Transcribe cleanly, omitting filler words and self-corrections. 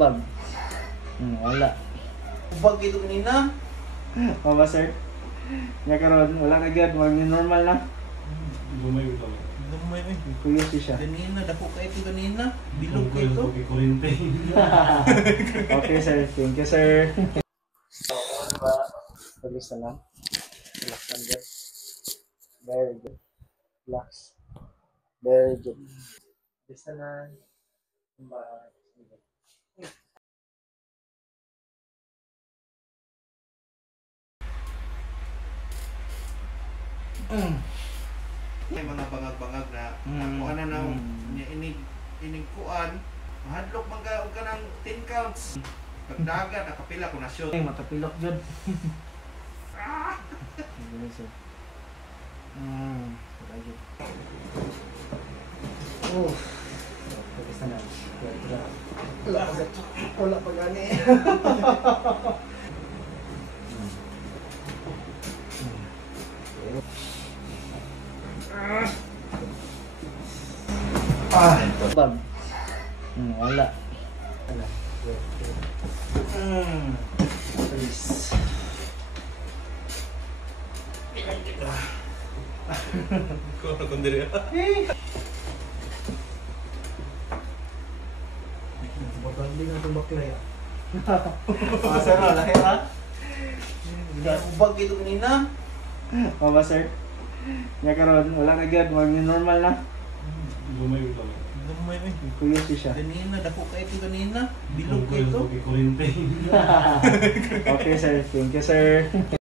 Bag. Wala. Bag ito kanina. O ba sir? Nga karon wala na gyud, wag ni normal na. Lumay ito. Lumay eh. Kuya siya. Ganina, dako ka ito ganina. Bilog ka ito. Okay sir, thank you sir. Relax na lang. Relax lang dyan. Very good. Relax. Very good. Relax na lang. May mga bangag-bangag na kuha na na inig kuan. Mahadlok man ka og kanang 10 counts. Pagdagat nakapila ko na shoot. Ay, matapilok dyan. Sir. Very good. Oh. Relax na lang. Wala pa gani. Bag. Wala. Please. Ko na kundiri. Bakal din ang tumbakla ya. Sir, laki ha? Bag ito kanina. O ba sir? Nga karon wala na gyud, wag ni normal na. Lumay ito. Lumay eh. Kuya siya. Ganina, dako ka ito ganina. Bilog ka ito. Okay sir, thank you sir.